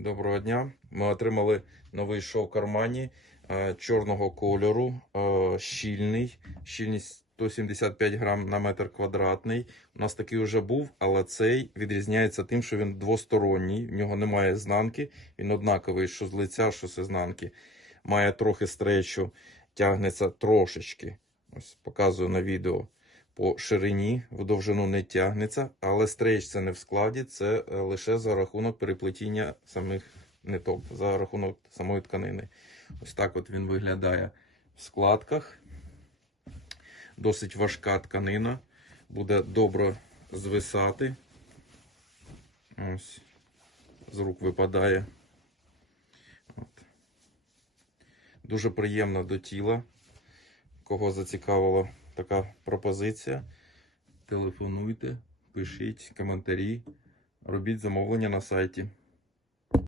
Доброго дня. Ми отримали новий шов кармані е, чорного кольору, е, щільний, щільність 175 грам на метр квадратний. У нас такий вже був, але цей відрізняється тим, що він двосторонній, в нього немає знанки, він однаковий, що з лиця, що з ізнанки. Має трохи стречу, тягнеться трошечки. Ось показую на відео. По ширині в довжину не тягнеться, але стрейч не в складі, це е, лише за рахунок переплетіння самих ниток, за рахунок самої тканини. Ось так от він виглядає в складках. Досить важка тканина, буде добре звисати. Ось, з рук випадає. От. Дуже приємно до тіла. Кого зацікавила така пропозиція, телефонуйте, пишіть коментарі, робіть замовлення на сайті.